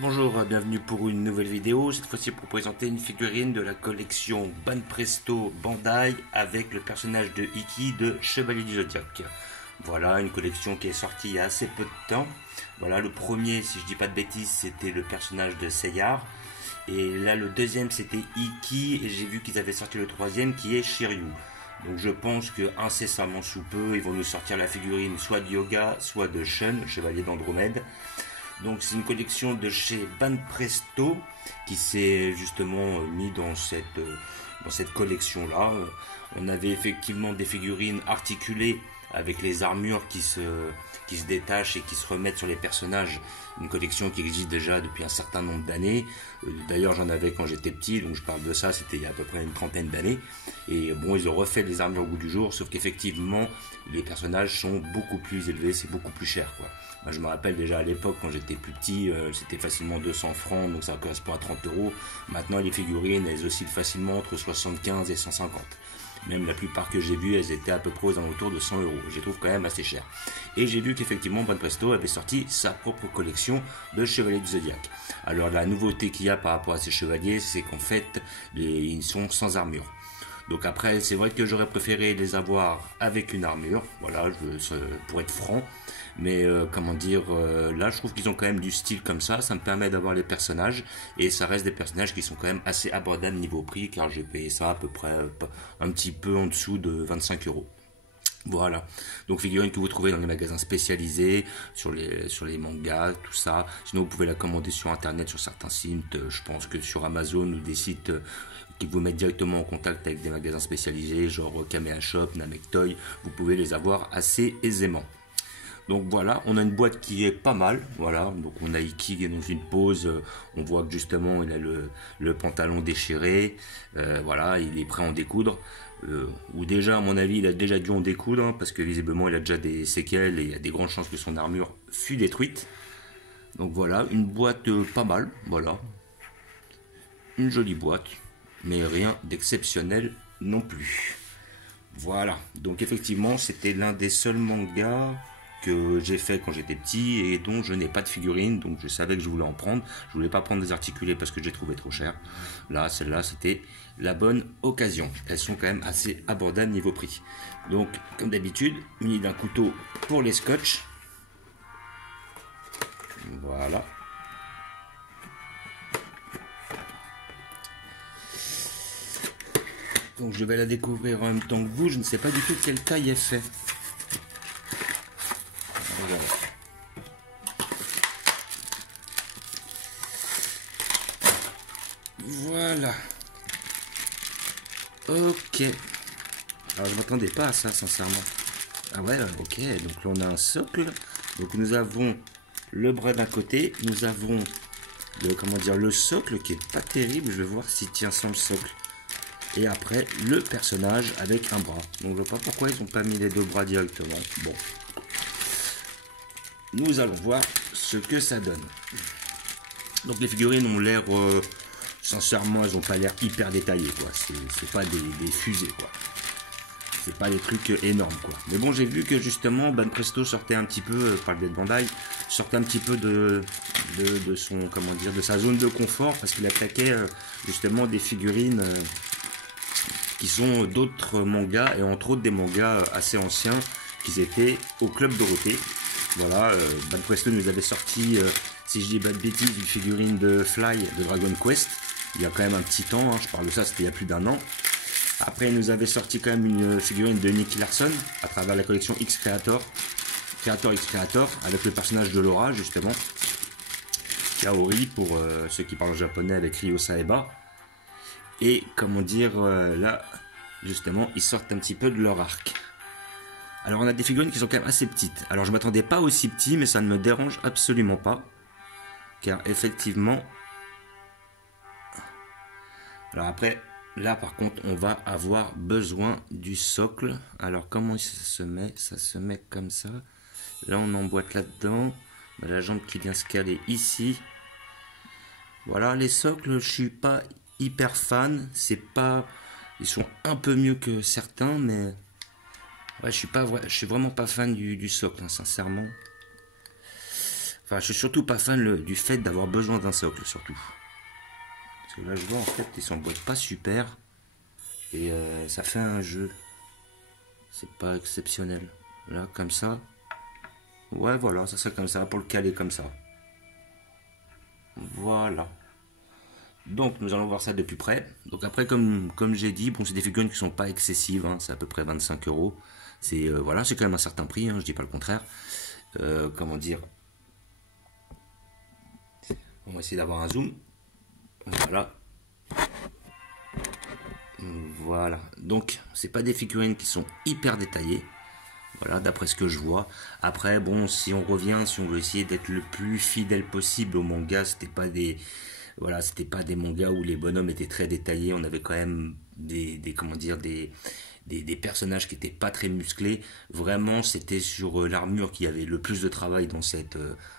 Bonjour, bienvenue pour une nouvelle vidéo, cette fois-ci pour présenter une figurine de la collection Banpresto Bandai avec le personnage de Ikki de Chevalier du Zodiaque. Voilà, une collection qui est sortie il y a assez peu de temps. Voilà, le premier, si je dis pas de bêtises, c'était le personnage de Seiya. Et là, le deuxième, c'était Ikki, et j'ai vu qu'ils avaient sorti le troisième qui est Shiryu. Donc je pense que incessamment sous peu, ils vont nous sortir la figurine soit de Yoga, soit de Shun, Chevalier d'Andromède. Donc c'est une collection de chez Banpresto qui s'est justement mis dans cette collection-là. On avait effectivement des figurines articulées avec les armures qui se détachent et qui se remettent sur les personnages. Une collection qui existe déjà depuis un certain nombre d'années. D'ailleurs j'en avais quand j'étais petit, donc je parle de ça, c'était il y a à peu près une trentaine d'années. Et bon, ils ont refait les armures au goût du jour, sauf qu'effectivement les personnages sont beaucoup plus élevés, c'est beaucoup plus cher quoi. Moi, je me rappelle déjà à l'époque quand j'étais plus petit, c'était facilement 200 francs, donc ça correspond à 30 euros. Maintenant les figurines elles oscillent facilement entre 75 et 150. Même la plupart que j'ai vues, elles étaient à peu près aux alentours de 100 euros. Je les trouve quand même assez cher. Et j'ai vu qu'effectivement Banpresto avait sorti sa propre collection de chevaliers du Zodiaque. Alors la nouveauté qu'il y a par rapport à ces chevaliers, c'est qu'en fait, ils sont sans armure. Donc après, c'est vrai que j'aurais préféré les avoir avec une armure, voilà, pour être franc. Mais comment dire, là je trouve qu'ils ont quand même du style comme ça me permet d'avoir les personnages, et ça reste des personnages qui sont quand même assez abordables niveau prix, car j'ai payé ça à peu près un petit peu en dessous de 25 euros. Voilà, donc figurine que vous trouvez dans les magasins spécialisés, sur les mangas, tout ça. Sinon vous pouvez la commander sur internet, sur certains sites, je pense que sur Amazon ou des sites qui vous mettent directement en contact avec des magasins spécialisés, genre Kamea Shop, Namek Toy, vous pouvez les avoir assez aisément. Donc voilà, on a une boîte qui est pas mal, voilà, donc on a Ikki qui est dans une pose, on voit que justement il a le pantalon déchiré, voilà, il est prêt à en découdre, ou déjà à mon avis il a déjà dû en découdre, hein, parce que visiblement il a déjà des séquelles et il y a des grandes chances que son armure fût détruite. Donc voilà, une boîte pas mal, voilà, une jolie boîte, mais rien d'exceptionnel non plus. Voilà, donc effectivement c'était l'un des seuls mangas que j'ai fait quand j'étais petit et dont je n'ai pas de figurine, donc je savais que je voulais en prendre. Je voulais pas prendre des articulés parce que j'ai trouvé trop cher. Là, celle-là, c'était la bonne occasion. Elles sont quand même assez abordables niveau prix. Donc, comme d'habitude, muni d'un couteau pour les scotch. Voilà. Donc je vais la découvrir en même temps que vous. Je ne sais pas du tout quelle taille elle fait. Voilà. Voilà. Ok. Alors je m'attendais pas à ça sincèrement. Ah ouais, ok. Donc là on a un socle. Donc nous avons le bras d'un côté. Nous avons le socle qui est pas terrible. Je vais voir s'il tient sans le socle. Et après le personnage avec un bras. Donc je vois pas pourquoi ils n'ont pas mis les deux bras directement. Bon. Nous allons voir ce que ça donne. Donc les figurines ont l'air, sincèrement, elles n'ont pas l'air hyper détaillées, quoi. C'est pas des fusées, quoi. C'est pas des trucs énormes, quoi. Mais bon, j'ai vu que justement, Banpresto sortait un petit peu, par le Bandai, sortait un petit peu de son, comment dire, de sa zone de confort, parce qu'il attaquait justement des figurines qui sont d'autres mangas, et entre autres des mangas assez anciens, qui étaient au Club Dorothée. Voilà, Banpresto nous avait sorti, si je dis pas de bêtises, une figurine de Fly de Dragon Quest. Il y a quand même un petit temps, hein, je parle de ça, c'était il y a plus d'un an. Après, il nous avait sorti quand même une figurine de Nicky Larson à travers la collection X Creator, X Creator, avec le personnage de Laura, justement. Kaori, pour ceux qui parlent japonais, avec Ryo Saeba. Et comment dire, là, justement, ils sortent un petit peu de leur arc. Alors on a des figurines qui sont quand même assez petites. Alors je m'attendais pas aussi petit, mais ça ne me dérange absolument pas. Car effectivement... Alors après, là par contre, on va avoir besoin du socle. Alors comment ça se met? Ça se met comme ça. Là on emboîte là-dedans. La jambe qui vient se caler ici. Voilà, les socles, je suis pas hyper fan. C'est pas... Ils sont un peu mieux que certains, mais... Ouais, je suis vraiment pas fan du socle, hein, sincèrement. Enfin, je suis surtout pas fan du fait d'avoir besoin d'un socle, surtout. Parce que là, je vois, en fait, ils s'emboîtent pas super. Et ça fait un jeu. C'est pas exceptionnel. Là, comme ça. Ouais, voilà, ça serait comme ça, pour le caler comme ça. Voilà. Donc, nous allons voir ça de plus près. Donc après, comme j'ai dit, bon, c'est des figurines qui sont pas excessives, hein, c'est à peu près 25 euros. C'est voilà, c'est quand même un certain prix, hein, je dis pas le contraire. Comment dire? On va essayer d'avoir un zoom. Voilà. Voilà. Donc, c'est pas des figurines qui sont hyper détaillées. Voilà, d'après ce que je vois. Après, bon, si on revient, si on veut essayer d'être le plus fidèle possible au manga, c'était pas des, voilà, c'était pas des mangas où les bonhommes étaient très détaillés. On avait quand même comment dire, des personnages qui étaient pas très musclés. Vraiment, c'était sur l'armure qu'il y avait le plus de travail dans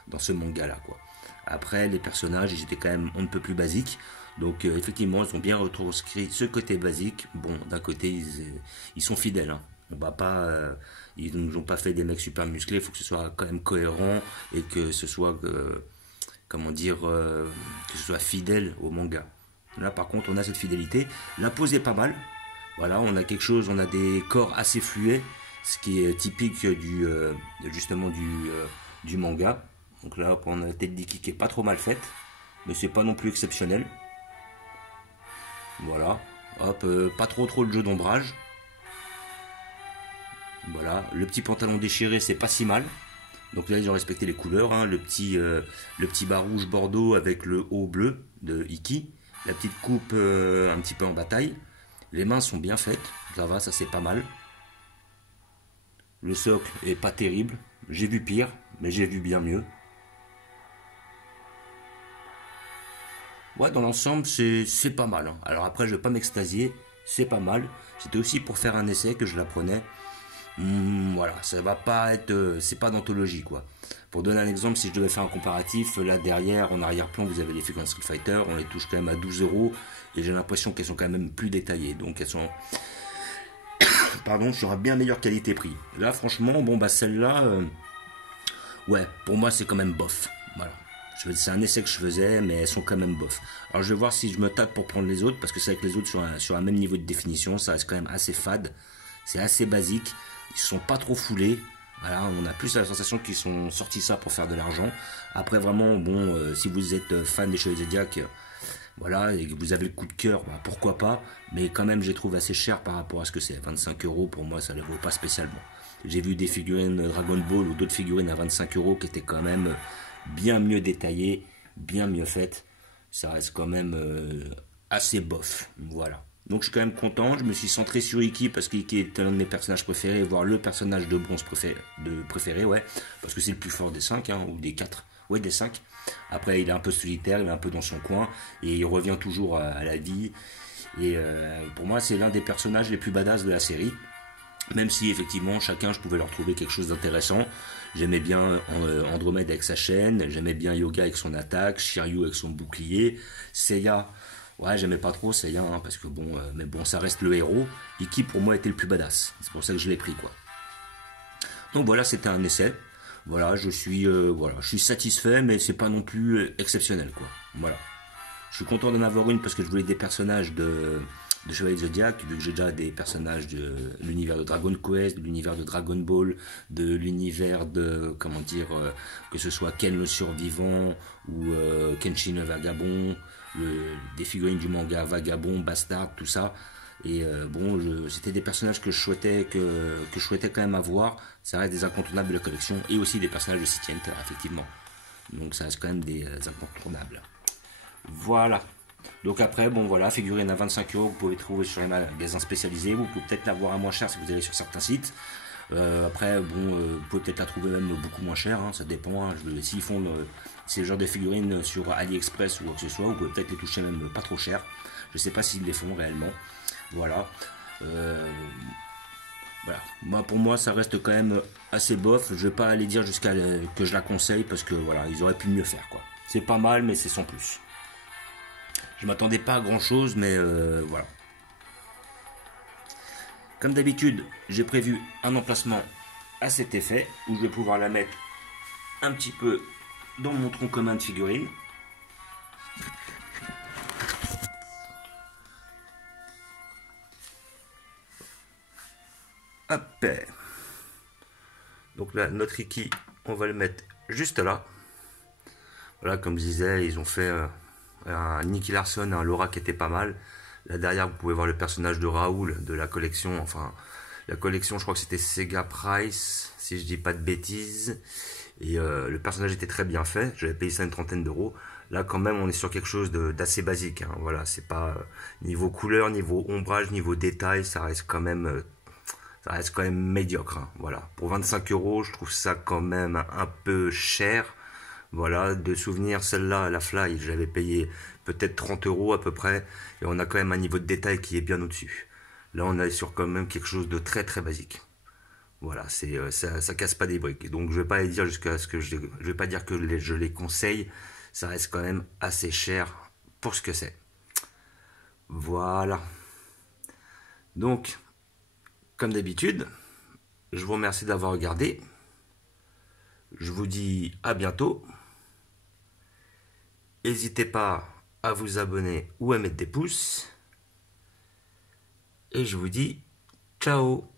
dans ce manga-là, quoi. Après, les personnages, ils étaient quand même on ne peut plus basiques. Donc, effectivement, ils ont bien retranscrit ce côté basique. Bon, d'un côté, ils sont fidèles, hein. On va pas, ils nous ont pas fait des mecs super musclés. Il faut que ce soit quand même cohérent et que ce soit, comment dire, que ce soit fidèle au manga. Là, par contre, on a cette fidélité. La pose est pas mal. Voilà, on a quelque chose, on a des corps assez fluets, ce qui est typique justement du manga. Donc là, on a la tête d'Iki qui est pas trop mal faite, mais c'est pas non plus exceptionnel. Voilà, hop, pas trop de jeu d'ombrage. Voilà, le petit pantalon déchiré, c'est pas si mal. Donc là, ils ont respecté les couleurs, hein. Le petit bas rouge bordeaux avec le haut bleu de Iki. La petite coupe un petit peu en bataille. Les mains sont bien faites, ça va, ça c'est pas mal. Le socle est pas terrible. J'ai vu pire, mais j'ai vu bien mieux. Ouais, dans l'ensemble, c'est pas mal, hein. Alors après, je vais pas m'extasier, c'est pas mal. C'était aussi pour faire un essai que je la prenais. Voilà, ça va pas être, c'est pas d'anthologie, quoi. Pour donner un exemple, si je devais faire un comparatif, là derrière, en arrière-plan, vous avez les figurines Street Fighter, on les touche quand même à 12 euros, et j'ai l'impression qu'elles sont quand même plus détaillées, donc elles sont, pardon, sur bien meilleure qualité-prix. Là, franchement, bon bah celle-là, ouais, pour moi c'est quand même bof. Voilà. C'est un essai que je faisais, mais elles sont quand même bof. Alors je vais voir si je me tape pour prendre les autres, parce que c'est avec les autres sur un même niveau de définition, ça reste quand même assez fade, c'est assez basique, ils sont pas trop foulés. Voilà, on a plus la sensation qu'ils sont sortis ça pour faire de l'argent. Après vraiment, bon, si vous êtes fan des Chevaliers Zodiac, voilà, et que vous avez le coup de cœur, bah, pourquoi pas. Mais quand même, je les trouve assez cher par rapport à ce que c'est. 25 euros, pour moi, ça ne les vaut pas spécialement. J'ai vu des figurines Dragon Ball ou d'autres figurines à 25 euros qui étaient quand même bien mieux détaillées, bien mieux faites. Ça reste quand même assez bof. Voilà. Donc je suis quand même content, je me suis centré sur Iki parce qu'Iki est un de mes personnages préférés, voire le personnage de bronze préféré, ouais, parce que c'est le plus fort des 5, hein, ou des 4, ouais, des 5. Après il est un peu solitaire, il est un peu dans son coin, et il revient toujours à la vie, et pour moi c'est l'un des personnages les plus badass de la série, même si effectivement chacun je pouvais leur trouver quelque chose d'intéressant. J'aimais bien Andromède avec sa chaîne, j'aimais bien Yoga avec son attaque, Shiryu avec son bouclier, Seiya. Ouais, j'aimais pas trop Seiya, hein, parce que bon, mais bon, ça reste le héros. Iki pour moi était le plus badass. C'est pour ça que je l'ai pris, quoi. Donc voilà, c'était un essai. Voilà, voilà, je suis satisfait, mais c'est pas non plus exceptionnel, quoi. Voilà. Je suis content d'en avoir une parce que je voulais des personnages de Chevalier Zodiac, vu que j'ai déjà des personnages de l'univers de Dragon Quest, de l'univers de Dragon Ball, de l'univers de, comment dire, que ce soit Ken le survivant ou Kenshin le vagabond, des figurines du manga Vagabond, Bastard, tout ça. Et bon, c'était des personnages que je souhaitais quand même avoir. Ça reste des incontournables de la collection et aussi des personnages de City Hunter, effectivement. Donc ça reste quand même des incontournables. Voilà. Donc après, bon voilà, figurine à 25 euros, vous pouvez trouver sur les magasins spécialisés. Vous pouvez peut-être l'avoir à moins cher si vous allez sur certains sites. Après, bon, vous pouvez peut-être la trouver même beaucoup moins cher, hein, ça dépend. Hein, s'ils font ces genres de figurines sur AliExpress ou quoi que ce soit, vous pouvez peut-être les toucher même pas trop cher. Je sais pas s'ils les font réellement. Voilà. Voilà. Moi, pour moi, ça reste quand même assez bof. Je vais pas aller dire jusqu'à que je la conseille parce que voilà, ils auraient pu mieux faire, quoi. C'est pas mal, mais c'est sans plus. Je m'attendais pas à grand chose, mais voilà. Comme d'habitude, j'ai prévu un emplacement à cet effet où je vais pouvoir la mettre un petit peu dans mon tronc commun de figurines. Hop. Donc là, notre Iki, on va le mettre juste là. Voilà, comme je disais, ils ont fait un Nicky Larson, un Laura qui était pas mal. Là derrière, vous pouvez voir le personnage de Raoul de la collection. Enfin, la collection, je crois que c'était Sega Price, si je dis pas de bêtises. Et le personnage était très bien fait. J'avais payé ça une trentaine d'euros. Là, quand même, on est sur quelque chose d'assez basique. Hein. Voilà, c'est pas niveau couleur, niveau ombrage, niveau détail, ça reste quand même médiocre. Hein. Voilà, pour 25 euros, je trouve ça quand même un peu cher. Voilà, de souvenir, celle-là, la Fly, j'avais payé peut-être 30 euros à peu près, et on a quand même un niveau de détail qui est bien au-dessus. Là, on est sur quand même quelque chose de très très basique. Voilà, ça casse pas des briques. Donc, je vais pas aller dire jusqu'à ce que je vais pas dire que je les conseille. Ça reste quand même assez cher pour ce que c'est. Voilà. Donc, comme d'habitude, je vous remercie d'avoir regardé. Je vous dis à bientôt. N'hésitez pas à vous abonner ou à mettre des pouces. Et je vous dis ciao.